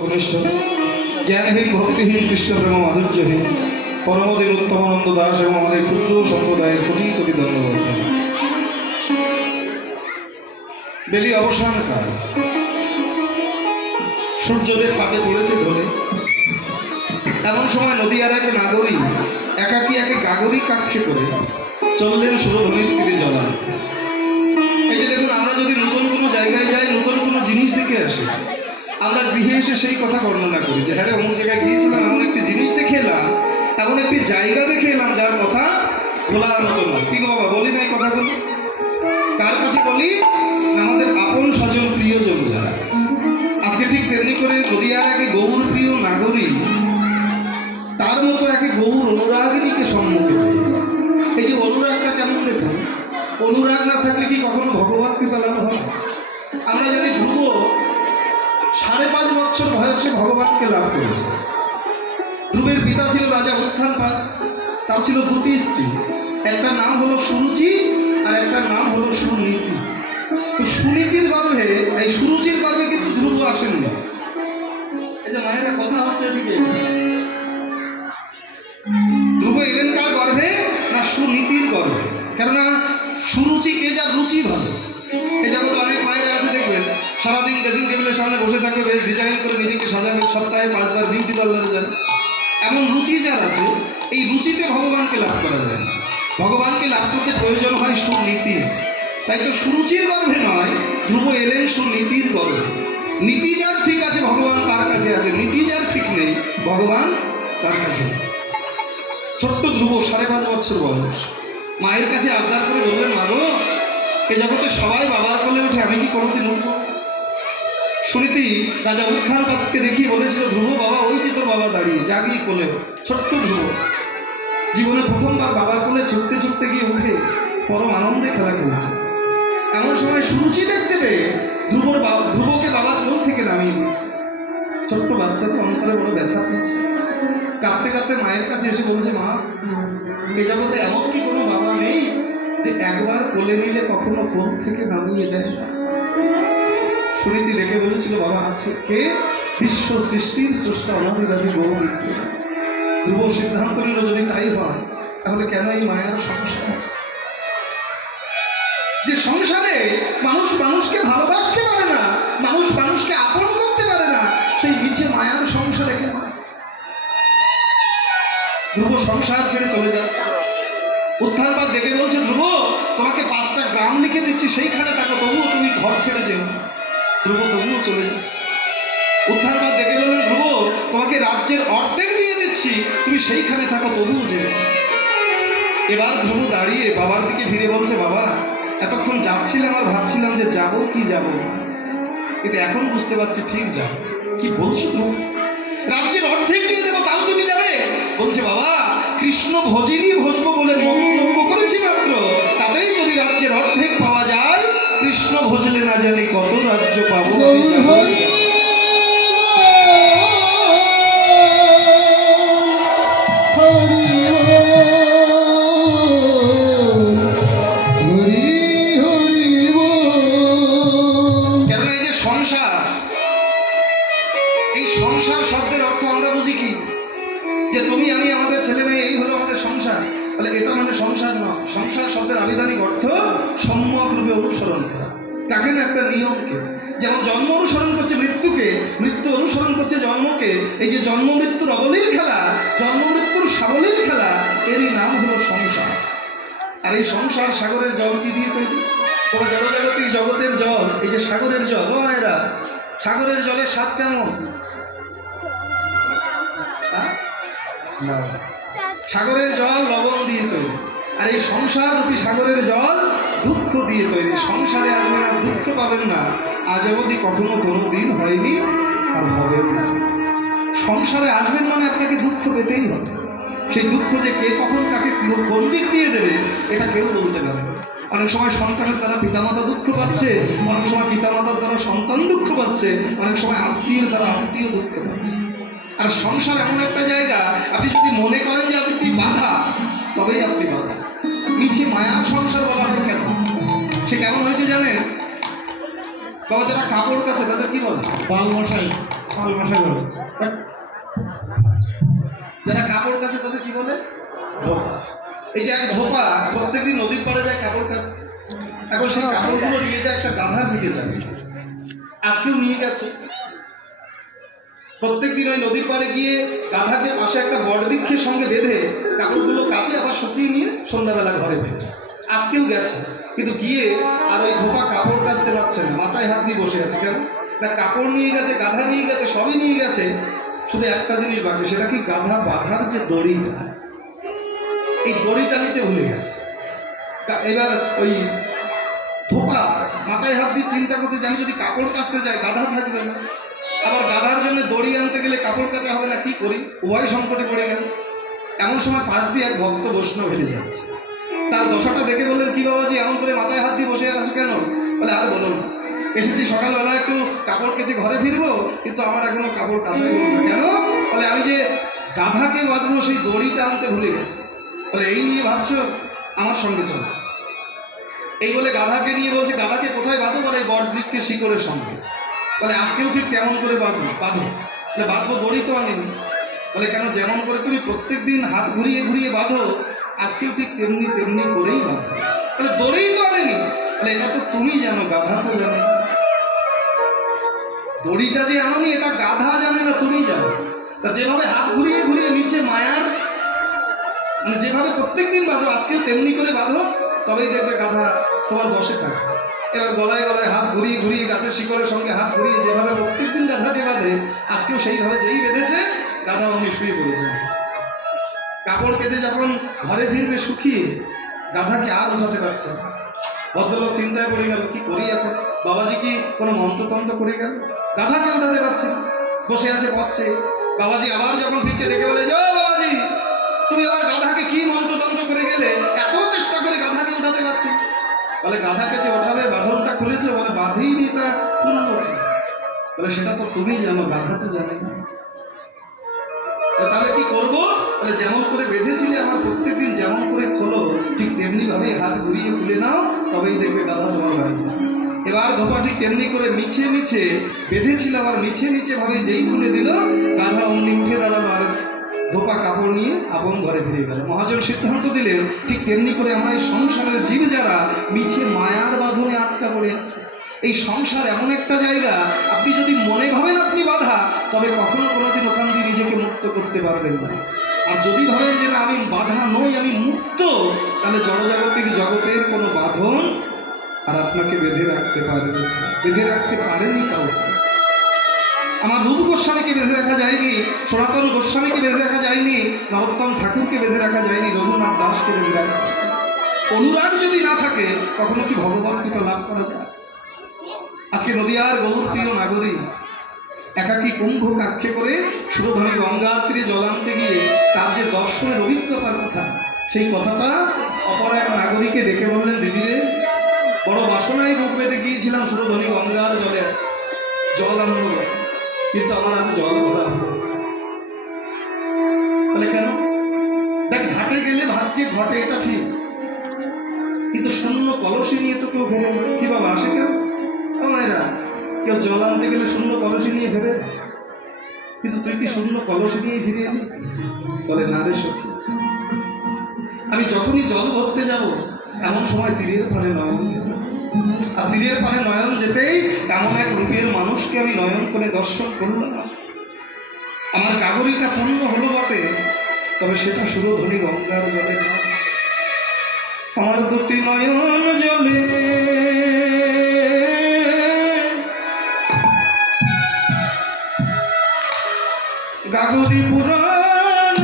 কনিষ্ঠ জ্ঞানহীন ভক্তিহীন কৃষ্ণ প্রেম মাধুর্যহীন পরমদিন উত্তমানন্দ দাস এবং আমাদের ক্ষুদ্র সম্প্রদায়ের কোটি কোটি ধন্যবাদ। বেলি অবসান কাল, সূর্যদেব পাটে পড়েছে ধরে। এমন সময় নদীয়ার এক নাগরী একাকী একে গাগরী কাক্ষে করে চললেন সুরধনির তীরে জলা। এই যে দেখুন, আমরা যদি নতুন কোনো জায়গায় যাই, নতুন কোনো জিনিস দেখে আসি, আমরা গৃহে এসে সেই কথা বর্ণনা করি যে হ্যাঁ অমুক জায়গায় গিয়েছিলাম, এমন একটি জিনিস দেখে এলাম, এমন একটি জায়গা দেখে এলাম যার কথা বলার মতো না। কি গো বাবা, বলি না এই কথাগুলো? কার কাছে বলি? আমাদের আপন স্বজন প্রিয়জন যারা। আজকে ঠিক তেমনি করে নদীয়ার একে গৌর প্রিয় নাগরী তার মতো একে গৌর অনুরাগিনীকে সম্মুখে। এই যে অনুরাগটা কেমন দেখুন, অনুরাগ না থাকলে কি কখনো ভগবান কৃপা লাভ হয়? আমরা জানি ধ্রুব 5.5 বছর বয়সে ভগবানকে লাভ করেছে। ধ্রুবের পিতা ছিল রাজা উত্থানপাদ, তার ছিল 2টি স্ত্রী, একটা নাম হলো সুরুচি আর একটা নাম হলো সুনীতি। তো সুনীতির গর্ভে, এই সুরুচির গর্ভে কিন্তু ধ্রুব আসেননি। এই যে মায়েরা কথা হচ্ছে এদিকে, ধ্রুব এলেন কার গর্ভে? না সুনীতির গর্ভে। কেননা সুরুচিকে যার রুচি ভালো। এই জগতে অনেক মায়েরা আছে দেখবেন, সারাদিন ড্রেসিং টেবিলের সামনে বসে থাকবে, বেশ ডিজাইন করে নিজেকে সাজাবে, সপ্তাহে 5 বার বিউটি পার্লারে যান। এমন রুচি যার আছে, এই রুচিতে ভগবানকে লাভ করা যায় না। ভগবানকে লাভ করতে প্রয়োজন হয় সুনীতি। তাই তো সুরুচির গর্ভে নয়, ধ্রুব এলেন সুনীতির গর্ভে। নীতি যার ঠিক আছে ভগবান তার কাছে আছে, নীতি যার ঠিক নেই ভগবান তার কাছে। ছোট্ট ধ্রুব 5.5 বছর বয়স, মায়ের কাছে আবদার করে বললেন, মা গো, এ জগতে সবাই বাবার কোলে ওঠে, আমি কি কোনোদিন উঠব? সুনীতি রাজা উত্থানপাদকে দেখিয়ে বলেছিল, ধ্রুব বাবা, ওই যে তোর বাবা দাঁড়িয়ে, জাগি কোলে। ছোট্ট ধ্রুব জীবনে প্রথমবার বাবার কোলে ছুটতে ছুটতে গিয়ে উঠে পরম আনন্দে খেলা খেলছে। এমন সময় সুরুচি দেখতে পেয়ে ধ্রুবকে বাবার কোল থেকে নামিয়ে দিয়েছে। ছোট্ট বাচ্চা তো অন্তরে বড় ব্যথা পেয়েছে, কাঁদতে কাঁদতে মায়ের কাছে এসে বলছে, মা, এ জগতে এমন কি কোনো বাবা নেই যে একবার কোলে নিলে কখনো কোল থেকে নামিয়ে দেয় না? সুনীতি দেখে বলেছিল, বাবা আছে। কে? বিশ্ব সৃষ্টির স্রষ্টা অনাদিরাদি গৌর। ধ্রুব সিদ্ধান্ত নিল, যদি তাই হয় তাহলে কেন এই মায়ার সংসার? যে সংসারে মানুষ মানুষকে ভালোবাসতে পারে না, মানুষ মানুষকে আপন করতে পারে না, সেই মিছে মায়ার সংসারে কেন? ধ্রুব সংসার ছেড়ে চলে যাচ্ছে। উত্থানপাদ ডেকে বলছে, ধ্রুব, তোমাকে 5টা গ্রাম লিখে দিচ্ছি, সেইখানে থাকো, তবুও তুমি ঘর ছেড়ে যেও। ধ্রুব তবুও চলে যাচ্ছে। উত্থানপাদ ডেকে বললেন, ধ্রুব, তোমাকে রাজ্যের অর্ধেক দিয়ে দিচ্ছি, তুমি সেইখানে থাকো, তবুও যেও। এবার ধ্রুব দাঁড়িয়ে বাবার দিকে ফিরে বলছে, বাবা, এতক্ষণ যাচ্ছিলাম আর ভাবছিলাম যে যাবো কি যাব, কিন্তু এখন বুঝতে পারছি ঠিক যাব। কি বলছো ধ্রুব? রাজ্যের অর্ধেক দিয়ে দেবো, তাও তুমি যাবে? বলছে, বাবা, কৃষ্ণ ভজিনী ভজবো বলে মন্তব্য করেছি মাত্র, তাতেই যদি রাজ্যের অর্ধেক পাওয়া যায়, কৃষ্ণ ভজলে না জানি কত রাজ্য পাবো। কেননা এই যে সংসার, এই সংসার শব্দের অর্থ আমরা বুঝি কি? যে তুমি আমি আমাদের ছেলে মেয়ে, এই হলো আমাদের সংসার। তাহলে এটা মানে সংসার নয়। সংসার শব্দের আবিধানিক অর্থ সম্যক রূপে অনুসরণ করা। কাকে না? একটা নিয়মকে। যেমন জন্ম অনুসরণ করছে মৃত্যুকে, মৃত্যু অনুসরণ করছে জন্মকে। এই যে জন্ম মৃত্যুর অবলীল খেলা, জন্ম মৃত্যুর সাবলীল খেলা, এরই নাম হলো সংসার। আর এই সংসার সাগরের জল কি দিয়ে তৈরি? তোমার জড়জাগতিক জগতের জল, এই যে সাগরের জল, ও মায়েরা, সাগরের জলের স্বাদ কেমন? সাগরের জল লবণ দিয়ে তৈরি, আর এই সংসার রূপী সাগরের জল দুঃখ দিয়ে তৈরি। সংসারে আসবেন আর দুঃখ পাবেন না, আজ অবধি কখনো কোনো দিন হয়নি আর হবে না। সংসারে আসবেন মানে আপনাকে দুঃখ পেতেই হবে। সেই দুঃখ যে কে কখন কাকে কোন দিক দিয়ে দেবে, এটা কেউ বলতে পারে না। অনেক সময় সন্তানের দ্বারা পিতামাতা দুঃখ পাচ্ছে, অনেক সময় পিতামাতার দ্বারা সন্তান দুঃখ পাচ্ছে, অনেক সময় আত্মীয়ের দ্বারা আত্মীয় দুঃখ পাচ্ছে। আর সংসার এমন একটা জায়গা, আপনি যদি মনে করেন যে আপনি বাধা, তবেই আপনি বাধা। মিছে মায়ার সংসার বলা হয় কেন? সে কেমন হয়েছে জানেন? বাবা, যারা কাপড় কাছে তাদের কি বলে? বাল মশাই। পাল ভাষা বলে। যারা কাপড় কাছে তাদের কি বলে? ধোপা। এই যে এক ধোপা প্রত্যেকদিন নদীর পাড়ে যায় কাপড় কাছে, এখন সেই কাপড়গুলো নিয়ে যায় একটা গাধার দিকে যাবে, আজকেও নিয়ে গেছে। প্রত্যেকদিন ওই নদীর পাড়ে গিয়ে গাধাকে পাশে একটা বটবৃক্ষের সঙ্গে বেঁধে কাপড়গুলো কাছে আবার শুকিয়ে নিয়ে সন্ধ্যাবেলা ঘরে ফেরে। আজকেও গেছে, কিন্তু গিয়ে আর ওই ধোপা কাপড় কাচতে পারছে না, মাথায় হাত দিয়ে বসে আছে। কেন না, কাপড় নিয়ে গেছে, গাধা নিয়ে গেছে, সবই নিয়ে গেছে, শুধু একটা জিনিস বাকি, সেটা কি গাধা বাঁধার যে দড়িটা, এই দড়িটা নিতে ভুলে গেছে। এবার ওই ধোপা মাথায় হাত দিয়ে চিন্তা করছে যে আমি যদি কাপড় কাচতে যাই গাধা থাকবে না, আবার গাধার জন্য দড়ি আনতে গেলে কাপড় কাচা হবে না, কি করি, উভয় সংকটে পড়ে গেল। এমন সময় পাশ দিয়ে এক ভক্ত বৈষ্ণব হেলে যাচ্ছে, তার দশাটা দেখে বললেন, কি বাবাজি এমন করে মাথায় হাত দিয়ে বসে আছে কেন? বলে আর বলুন, এসেছি সকালবেলা একটু কাপড় কেচে ঘরে ফিরবো, কিন্তু আমার এখনো কাপড় কাচাই হলো না। কেন? বলে আমি যে গাধাকে বাঁধবো সেই দড়িটা আনতে ভুলে গেছি। বলে এই নিয়ে ভাবছো, আমার সঙ্গে চলো। এই বলে গাধাকে নিয়ে বলছে, গাধাকে কোথায় বাঁধো? বলে এই বট বৃক্ষের শিকড়ের সঙ্গে। বলে আজকেও ঠিক কেমন করে বাঁধো? বলে বাঁধবো, দড়ি তো আনিনি। বলে কেন, যেমন করে তুমি প্রত্যেক দিন হাত ঘুরিয়ে ঘুরিয়ে বাঁধো, আজকেও ঠিক তেমনি তেমনি করেই বাঁধো। বলে দড়িই তো আনেনি। বলে এটা তো তুমি জানো, গাধা তো জানে। দড়িটা যে আনোনি এটা গাধা জানে না, তুমি জানো। তা যেভাবে হাত ঘুরিয়ে ঘুরিয়ে নিচে মায়ার, মানে যেভাবে প্রত্যেকদিন বাঁধো, আজকেও তেমনি করে বাঁধো, তবেই দেখবে গাধা তোমার বসে থাকে। এবার গলায় গলায় হাত ঘুরিয়ে ঘুরিয়ে গাছের শিকড়ের সঙ্গে হাত ঘুরিয়ে যেভাবে প্রত্যেকদিন গাধাকে বাঁধে, আজকেও সেইভাবে যেই বেঁধেছে, গাধা অমনি শুয়ে পড়েছে। কাপড় কেচে যখন ঘরে ফিরবে শুকিয়ে, গাধাকে আর উঠাতে পারছে না। ভদ্রলোক চিন্তায় পড়ে গেল, কি করি এখন? বাবাজি কি কোনো মন্ত্রতন্ত্র করে গেল? গাধাকে উঠাতে পারছে না, বসে আছে পথছে। বাবাজি আবার যখন ফিরছে ডেকে বলে, যাও বাবাজি, তুমি আবার গাধাকে কি মন্ত্রতন্ত্র করে গেলে, এত চেষ্টা করে গাধাকে উঠাতে পারছি। বলে গাধাকে যে ওঠাবে বাঁধনটা খুলেছে, বলে বাঁধেইনি, তা খুললো। বলে সেটা তো তুমি জানো, গাধা তো জানে না। তাহলে কি করবো? বলে যেমন করে বেঁধেছিলে আমার প্রত্যেকদিন যেমন করে খোলো, ঠিক তেমনি ভাবে হাত ঘুরিয়ে খুলে নাও, তবেই দেখবে গাধা তোমার বাড়ি। এবার ধোপা ঠিক তেমনি করে মিছে মিছে বেঁধেছিল, আবার মিছে মিছে ভাবে যেই খুলে দিল, গাধা অমনি উঠে দাঁড়ালো, আর ধোপা কাপড় নিয়ে আপন ঘরে ফিরে গেল। মহাজন সিদ্ধান্ত দিলেন, ঠিক তেমনি করে আমরা এই সংসারের জীব যারা মিছে মায়ার বাঁধনে আটকা পড়ে আছে। এই সংসার এমন একটা জায়গা, আপনি যদি মনে ভাবেন আপনি বাধা, তবে কখনো কোনোদিন ওখান দিয়ে নিজেকে মুক্ত করতে পারবেন না। আর যদি ভাবেন যে না আমি বাধা নই, আমি মুক্ত, তাহলে জড়জাগতিক জগতের কোনো বাঁধন আর আপনাকে বেঁধে রাখতে পারবে, বেঁধে রাখতে পারেনি কাউকে। আমার রূপ গোস্বামীকে বেঁধে রাখা যায়নি, সনাতন গোস্বামীকে বেঁধে রাখা যায়নি, নরোত্তম ঠাকুরকে বেঁধে রাখা যায়নি, রঘুনাথ দাসকে বেঁধে রাখা। অনুরাগ যদি না থাকে, কখনো কি ভগবৎটা লাভ করা যায়? আজকে নদিয়ার গৌর প্রিয় নাগরিক একাকী কুম্ভ কাক্ষে করে সুরধনী গঙ্গা তীরে জল আনতে গিয়ে তার যে দর্শনের অভিজ্ঞতার কথা, সেই কথাটা অপর এক নাগরিকে ডেকে বললেন, দিদিরে, বড় বাসনায় বুক বেঁধে গিয়েছিলাম সুরধনী গঙ্গার জলে জল আনবো, কিন্তু আমার আর জল ভরা হলো। তাহলে কেন? দেখ, ঘাটে গেলে ভাগ্যে ঘটে, এটা ঠিক, কিন্তু শূন্য কলসি নিয়ে তো কেউ ফেরে না। কি বাবা, আসে কেউ? মায়েরা, কেউ জল আনতে গেলে শূন্য কলসি নিয়ে ফেরে, কিন্তু তুই কি শূন্য কলসি নিয়ে ফিরে এলি? বলে না রে সখী, আমি যখনই জল ভরতে যাব, এমন সময় তীরের পারে নয়ন যেত, আর তীরের পারে নয়ন যেতেই এমন এক রূপের মানুষকে আমি নয়ন করে দর্শন করলাম। আমার গাগরিটা পূর্ণ হলো বটে, তবে সেটা সুরধনী গঙ্গার জলে নয়। আমার দুটি নয়ন জলে গাগরি পুরাণ